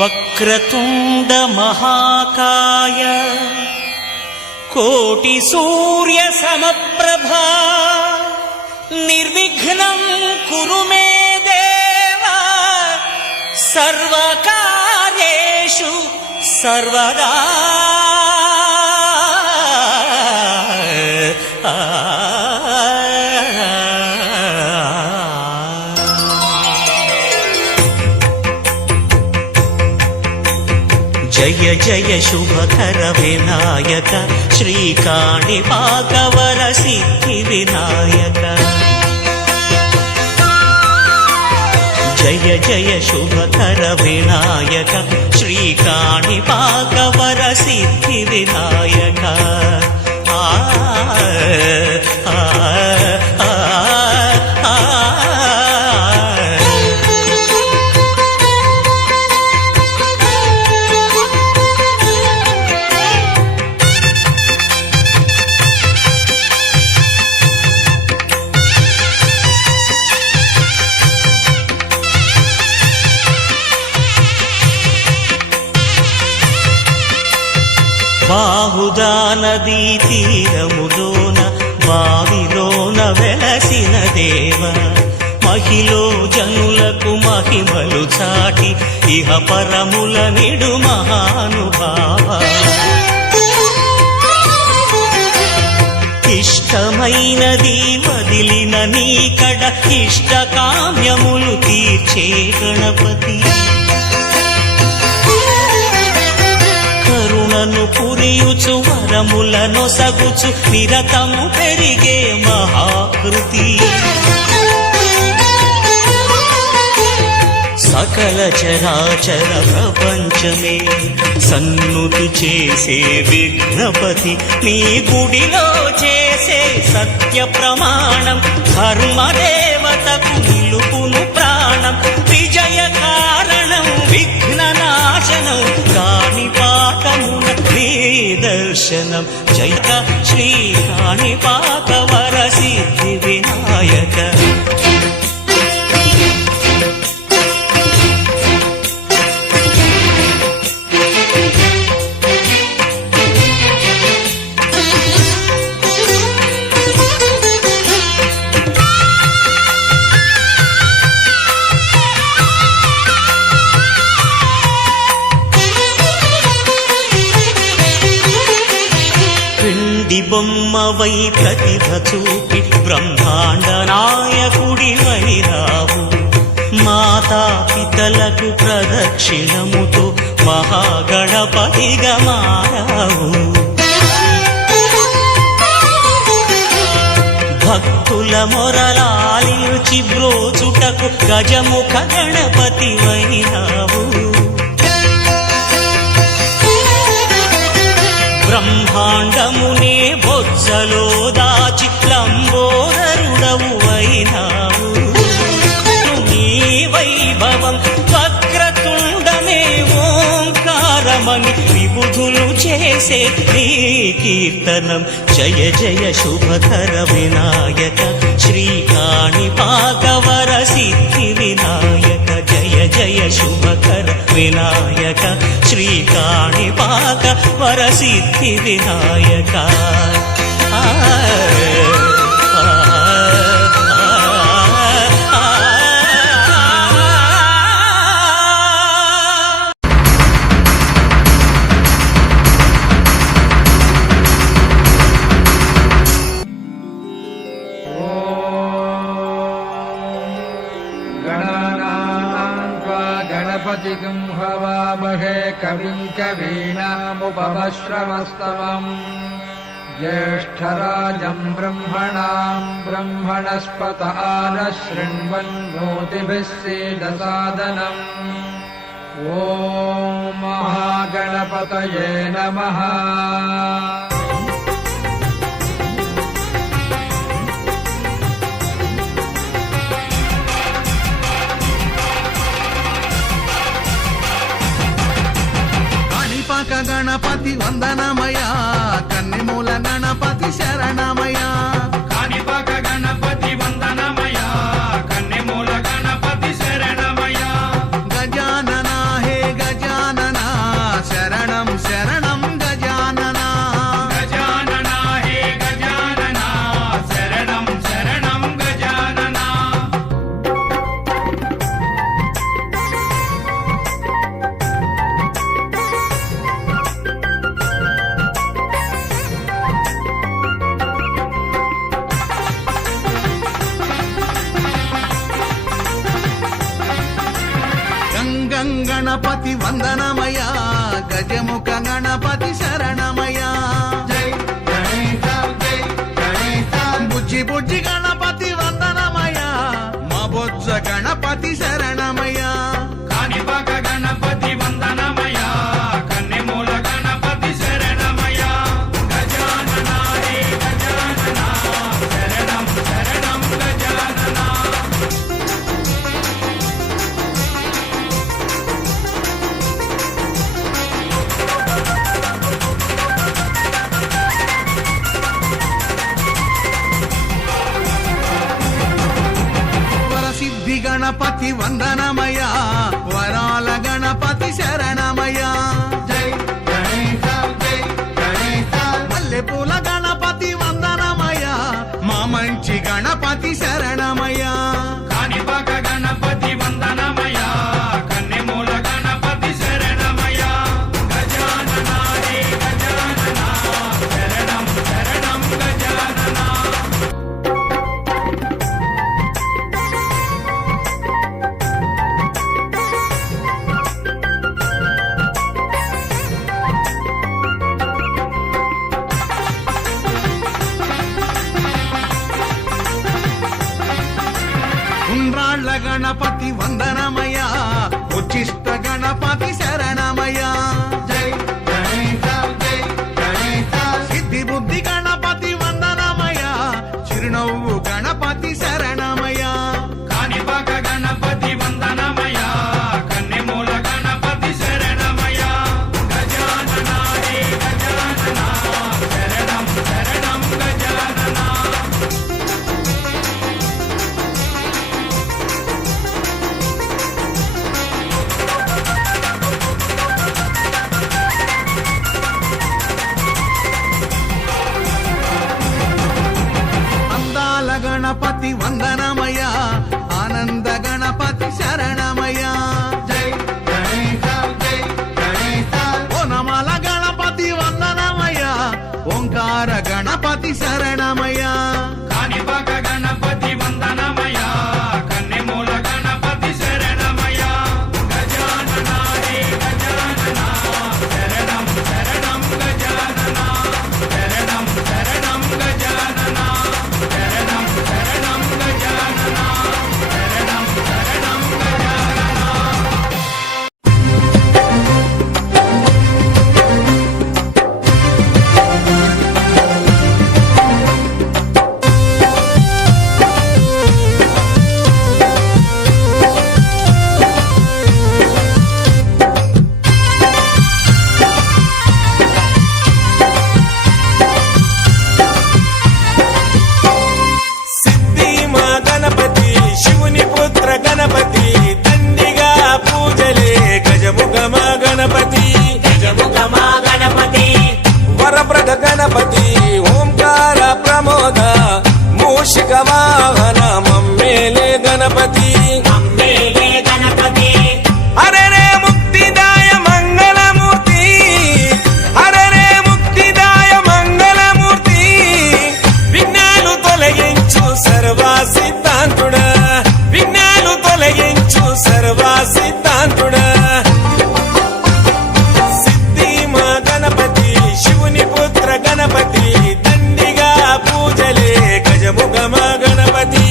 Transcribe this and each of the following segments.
వక్రతుండ మహాకాయ కోటి సూర్య సమప్రభా నిర్విఘ్నం కురు మే దేవ సర్వకార్యేషు సర్వదా. జయ జయ శుభకర వినాయక శ్రీకాణిపాకవర సిద్ధి వినాయక. జయ జయ శుభకర వినాయక శ్రీకాణిపాకవర సిద్ధి వినాయక. బాహుదా నదీ తీరములోన బావిలోన వెలసిన దేవ మహిలో జనులకు మహిమలు చాటి ఇహ పరముల నిడు మహానుభావ. ఇష్టమైనది వదిలిన నీకడ ఇష్ట కామ్యములు తీర్చే గణపతి. కరుణను పురియుచు వరములను సగుచు నిరతము పెరిగే మహాకృతి. సకల చరాచర ప్రపంచమే సన్నుతి చేసే విఘ్నపతి నీ గుడిలో చేసే సత్య ప్రమాణం ధర్మదేవతకు నిలుపును ప్రాణం. విజయ కారణం విఘ్న నాశనం కాణిపాకమున నీ దర్శనం. జయ శ్రీ కాణిపాకవర సిద్ధి వినాయక. బొమ్మవై ప్రతిభ చూపి బ్రహ్మాండ నాయకుడి వైరావు. మాతాపితలకు ప్రదక్షిణముతో మహాగణపతిగా మారావు. భక్తుల మొరలాలించి బ్రోచుటకు గజముఖ గణపతి వైరావు. బ్రహ్మాండమునే బొజ్జలో దాచి లంబోదరుడవు అయినావు. నీ వైభవం వక్రతుండమే ఓంకారమని విబుధులు చేసే నీ కీర్తనం. జయ జయ శుభకర వినాయక శ్రీకాణిపాకవర సిద్ధి వినాయక. జయ జయ శుభకర వినాయక శ్రీకాణిపాకవర సిద్ధి వినాయక. गणपतिं हवामहे कविं कवीनामुपमश्रवस्तमम्. ज्येष्ठराजं ब्रह्मणां ब्रह्मणस्पत आनशृण्वन्नोतिभिः सीदसादनम्. ॐ महागणपतये नमः. గణపతి వందనమయా కన్నిమూల గణపతి శరణమయా. కాణిపాక గణపతి వందనమయా కన్నిమూల గణపతి శరణమయా. గజానన హే గజా గణపతి వందనమయ గజముఖ గణపతి శరణమయ జై గణేశ జై గణేశ బుజ్జి బుజ్జి గణపతి వందనమయ మా బొజ్జ గణపతి శరణమయ కాణిపాక గణపతి వందనమయ కన్నెమూల గణపతి శరణమయ గజానన రే గజానన శరణం శరణం గజానన వరసిద్ధి గణపతి వందనమయ వరాల గణపతి శరణమయ జై గణేశ జై గణేశ మల్లెపూల గణపతి వందనమయ మా మంచి గణపతి శరణమయ కాణిపాక గణపతి వందనమయ కన్నెమూల గణపతి శరణమయ గజానన రే గజానన శరణం శరణం గజానన ఉండ్రాళ్ళ గణపతి వందనమయ ఉచ్చిష్ట గణపతి శరణమయ జై గణేశ జై గణేశ సిద్ధి బుద్ధి గణపతి వందనమయ చిరునవ్వు గణపతి శరణమయ కాణిపాక గణపతి వందనమయ కన్నెమూల గణపతి శరణమయ గజానన రే గజానన శరణం శరణం గజానన అందాల గణపతి వందనమయ ఆనంద గణపతి శరణమయ జై గణేశ జై గణేశ ఓనమాల గణపతి వందనమయ ఓంకార గణపతి శరణమయ కాణిపాక గణపతి వందనమయ కన్నెమూల గణపతి శరణమయ గజానన రే గజానన శరణం శరణం గజానన శరణం శరణం గజానన శరణం శరణం గజానన శరణం శరణం గజానన సిద్ధి మా గణపతి శివుని పుత్ర గణపతి దండిగా పూజలే గజముఖ మా గణపతి గజముఖమా గణపతి వరప్రద గణపతి ఓంకార ప్రమోద మూషిక వాహన మమ్మేలే గణపతి అమ్మేలే గణపతి హరే రే ముక్తిదాయ మంగళమూర్తి హరే రే ముక్తిదాయ మంగళమూర్తి విఘ్నాలు తొలగించు సర్వా సిద్ధాంతుడా విఘ్నాలు తొలగించు సర్వా సిద్ధాంతుడా సిద్ధి మా గణపతి శివుని పుత్ర గణపతి దండిగా పూజలే గజముఖ మా గణపతి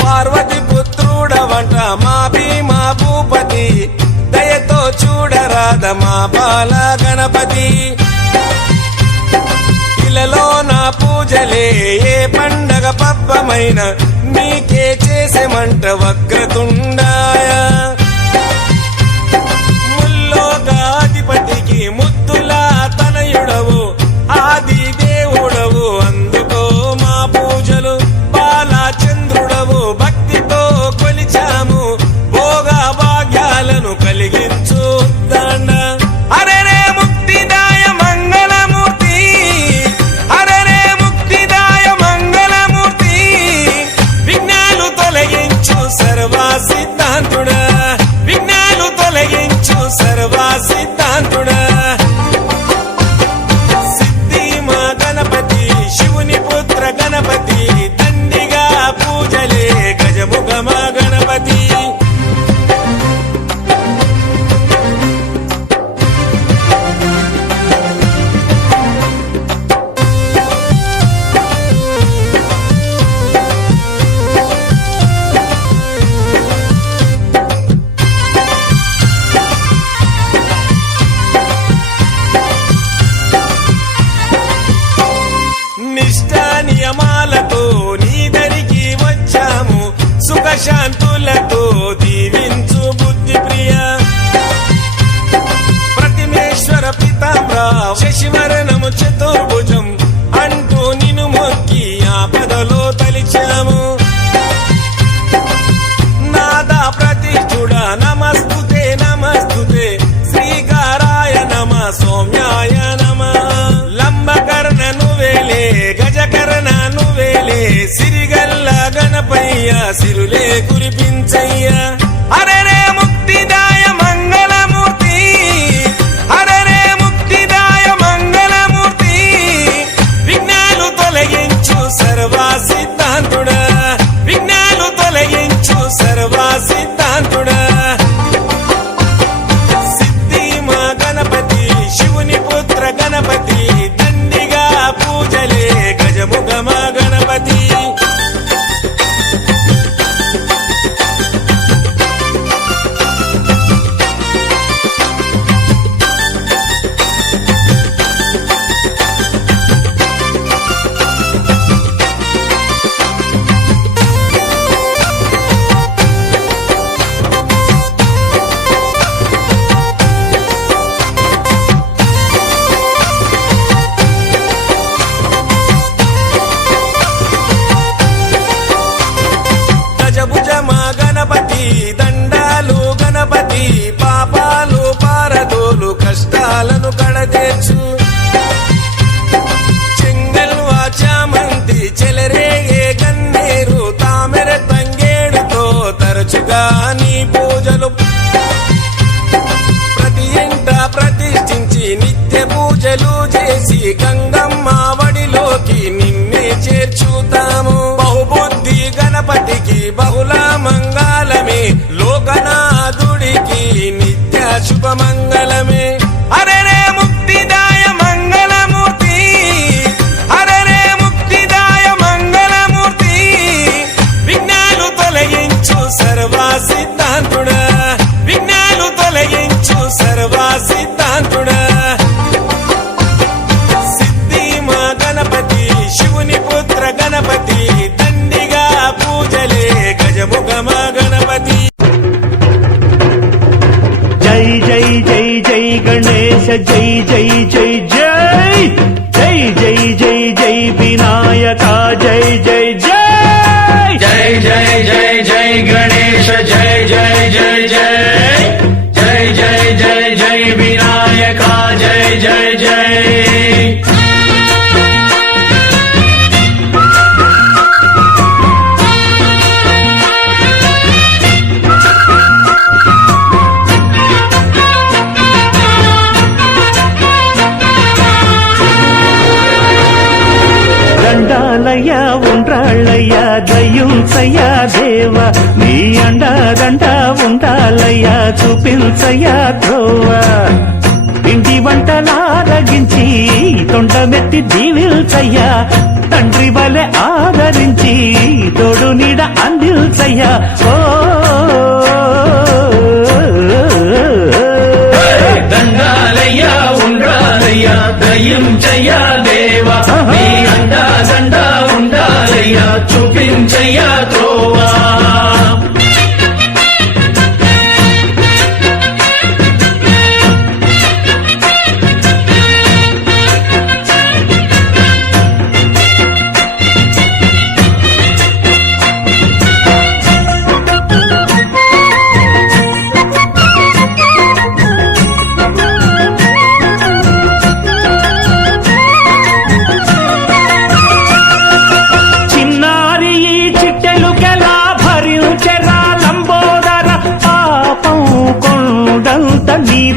పార్వతి పుత్రుడవంట మా భీమా భూపతి దయతో చూడరాద మా బాల గణపతి ఇలలో నా పూజలే ఏ పండగ పబ్బమైన నీకే చేసేమంట వక్రతుండాయ ముల్లోకాధిపతికి ముద్దులా తనయుడవు ఆది దేవుడవు అందుకో మా పూజలు బాలచంద్రుడవు భక్తితో కొలిచాము భోగా నిష్ఠ నియమాలతో నీ దరికి వచ్చాము సుఖశాంతులతో దీవించు బుద్ధి ప్రియ ప్రతిమేశ్వర పితామ్ర శశివరణము చతుర్భుజం అంటూ నిన్ను మొక్కి ఆపదలో తలిచాము నాదా ప్రతిష్ఠుడ నమస్తుతే నమస్తుతే శ్రీకారాయ నమ సౌమ్యాయ నమ లంబకర్ణ నువ్వేలే గజకర్ణ నువ్వేలే సిరిగల్ల గణపయ్య సిరులే కురిపించయ్య అరే రే ముక్తిదాయ మంగళమూర్తి అరే రే ముక్తిదాయ మంగళమూర్తి విఘ్నాలు తొలగించు సర్వా సిద్ధాంతుడా విఘ్నాలు తొలగించు సర్వా సిద్ధాంతుడా సిద్ధి మా గణపతి శివుని పుత్ర గణపతి దండిగా పూజలే గజముఖ మా గణపతి గజభుజ మా గణపతి దండాలు గణపతి పాపాలు పారదోలు కష్టాలను కడతీర్చు చెంగల్వా చామంతి చెలరేగే గన్నేరు తామెర తంగేడుతో తరచుగా నీ పూజలు ప్రతి ఇంట ప్రతిష్ఠించి నిత్య పూజలు చేసి గంగమ్మ వడిలోకి నిన్నే చేర్చుతాము బహుబుద్ధి గణపతికి బహుళ మంగళమే లోకనాథుడికి నిత్య శుభమంగళమే అరే రే ముక్తిదాయ మంగళమూర్తి అరే రే ముక్తిదాయ మంగళమూర్తి విఘ్నాలు తొలగించు సర్వా సిద్ధాంతుడా విఘ్నాలు తొలగించు సర్వా సిద్ధాంతుడా సిద్ధి మా గణపతి శివుని పుత్ర గణపతి దండిగా పూజలే గజముఖ మా గణపతి జై జై జై జై గణేశ జై జై జై జై జై జై జై జై వినాయక జై జై జై జై జై జై జై గణేశ జై జై జై జై జై జై జై జై వినాయక జై జై జై దండాలయ ఉండ్రాళ్ళయ్య దయ్యుంసయ్య దేవ నీ అండదండ ఉండాలయ్య చూపించయ్య త్రోవ ఇంటి వంటలారగించి తొండమెత్తి దీవిల్చయ్యా తండ్రి వలె ఆదరించి తోడు నీడ అందిల్చయ్యా ఓ దండాలయ్యా ఉండాలయ్యా దయ్యించయ్యా దేవా నీ అండా దండ ఉండాలయ్యా చూపించయ్యా త్రోవా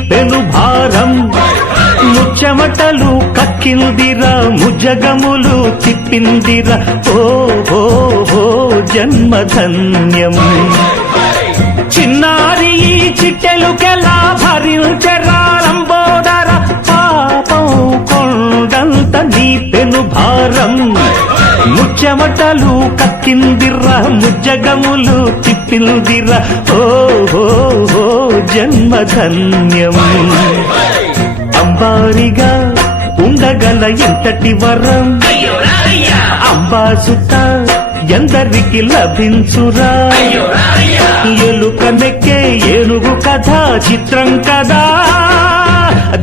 పెను భారం ముచ్చమటలు కక్కిందిరా ముజగములు తిప్పిందిరా ఓ ఓ ఓ జన్మధన్యం చిన్నారి ఈ చిట్టెలుకెలా భరించరా లంబోదర పాపం కొండంత నీ పెను భారం ముచ్చమటలు కక్కిందిరా ముజ్జగములు తిప్పిందిరా ఓ ఓ ఓ జన్మధన్యం అంబారిగా ఉండగల ఎంతటి వరం అంబాసుత ఎందరికి లభించురా ఎలుక నెక్కే ఏనుగు కథ చిత్రం కదా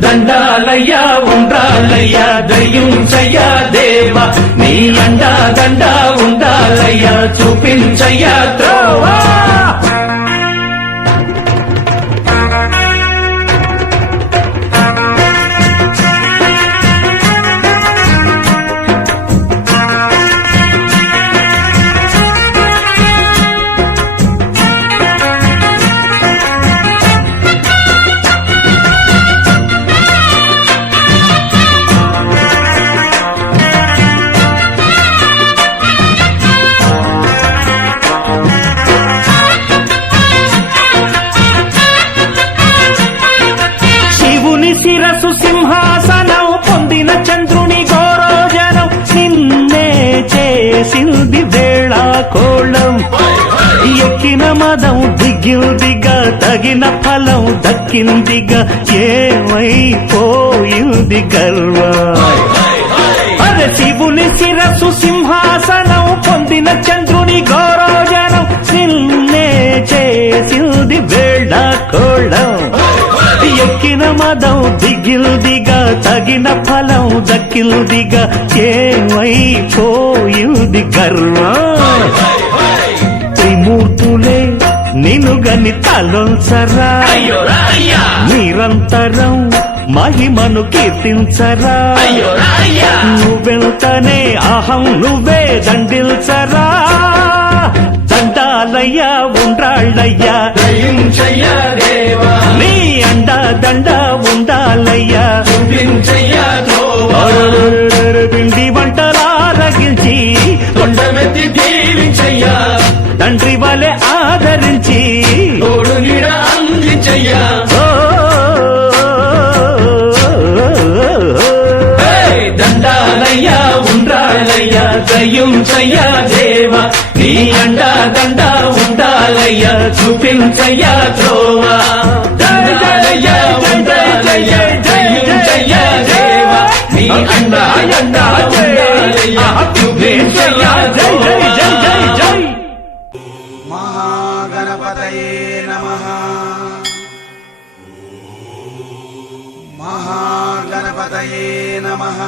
దండాలయ్యా ఉండాలయ్యా దయ్యుంచయ్యా దేవా నీ అండా దండా ఉండాలయ్యా చూపించయ్యా త్రోవా శిరసు సింహాసనం పొందిన చంద్రుని గౌరోజనం నిన్నే చేసింది వేళా కోళం ఎక్కిన మదం దిగిందిగా తగిన ఫలం దక్కిందిగా ఏమైపోయింది గర్వం అరే శివుని శిరసు సింహాసనం పొందిన చంద్రుని గౌరోజనం నిన్నే చేసింది వేళా కోళం ఎక్కిన మదం దిగిల్దిగా తగిన ఫలం దక్కిల్దిగా ఏమైపోయింది గర్వం త్రిమూర్తులే నినుగని తలొంచరా నిరంతరం మహిమను కీర్తించరా నువ్వెంతనే అహం నువ్వే దండిల్చరా దండాలయ్యా ఉండ్రాళ్ళయ్యా దయించయ్యా దేవా నీ అండా దండా ఉండాలయ్యా చూపించయ్యా త్రోవా పిండి వంటలారగించి కొండమెత్తి దీవించయ్యా తండ్రి వలె ఆదరించి తోడు నీడ అందించయ్యా దండాలయ్యా ఉండాలయ్యా దయ్యుంచయ్యా దేవా నీ అండా దండా ఉండాలయ్యా చూపించయ్యా త్రోవా దండాలయ్యా ఉండాలయ్యా దయ్యుంచయ్యా దేవా నీ అండా దండా ఉండాలయ్యా చూపించయ్యా త్రోవా మహాగణపతయే నమః మహాగణపతయే నమః